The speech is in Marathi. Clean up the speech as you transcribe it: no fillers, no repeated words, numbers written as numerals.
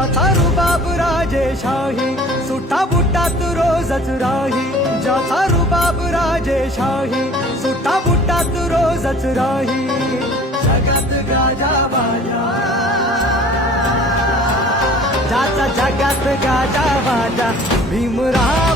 ज्याचा रुबाब राजेशाही, सुटा बुटात रोजच राही. ज्याचा रुबाब राजेशाही, सुटा बुटात रोजच राही. जगात गाजा बाजा, ज्याचा जगात गाजा बाजा भीमराव.